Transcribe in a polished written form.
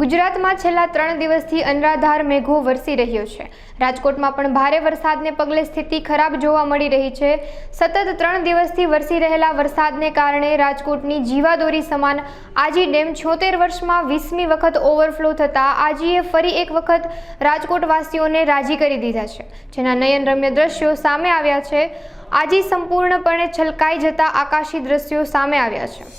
ગુજરાતમાં છેલ્લા 3 દિવસથી અનરાધાર મેઘો વરસી રહ્યો છે। રાજકોટમાં પણ ભારે વરસાદને પગલે સ્થિતિ ખરાબ જોવા મળી રહી છે। સતત 3 દિવસથી વરસી રહેલા વરસાદને કારણે રાજકોટની જીવાદોરી સમાન આજી ડેમ 76 વર્ષમાં 20મી વખત ઓવરફ્લો થતા આજીએ ફરી એક વખત રાજકોટવાસીઓને રાજી કરી દીધા છે, જેના નયનરમ્ય દ્રશ્યો સામે આવ્યા છે। આજી સંપૂર્ણપણે છલકાઈ જતા આકાશી દ્રશ્યો સામે આવ્યા છે।